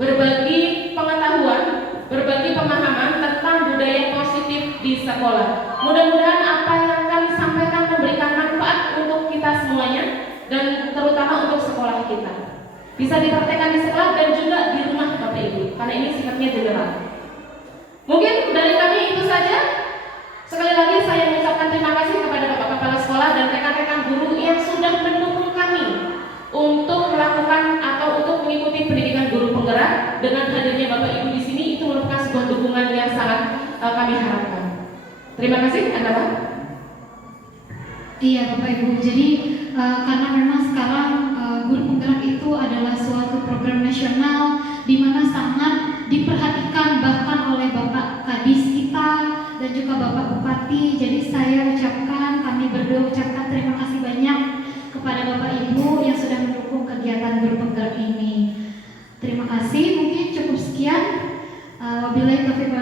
Berbagi pengetahuan, berbagi pemahaman tentang budaya positif di sekolah. Mudah-mudahan apa yang kami sampaikan memberikan manfaat untuk kita semuanya dan terutama untuk sekolah kita. Bisa dipraktekkan di sekolah dan juga di rumah Bapak Ibu, karena ini sifatnya general. Mungkin dari kami itu saja. Sekali lagi saya mengucapkan terima kasih kepada Bapak Kepala Sekolah dan rekan-rekan guru yang sudah mendukung kami untuk melakukan atau untuk mengikuti pendidikan guru penggerak. Dengan hadirnya Bapak Ibu di sini itu merupakan sebuah dukungan yang sangat kami harapkan. Terima kasih, Anda Pak. Iya Bapak Ibu, jadi karena memang sekarang guru penggerak itu adalah suatu program nasional di mana sangat diperhatikan bahkan oleh Bapak Kadis kita dan juga Bapak Bupati. Jadi kami berdua ucapkan terima kasih banyak kepada Bapak Ibu yang sudah mendukung kegiatan guru penggerak ini. Terima kasih, mungkin cukup sekian. Wabillahi taufiq wal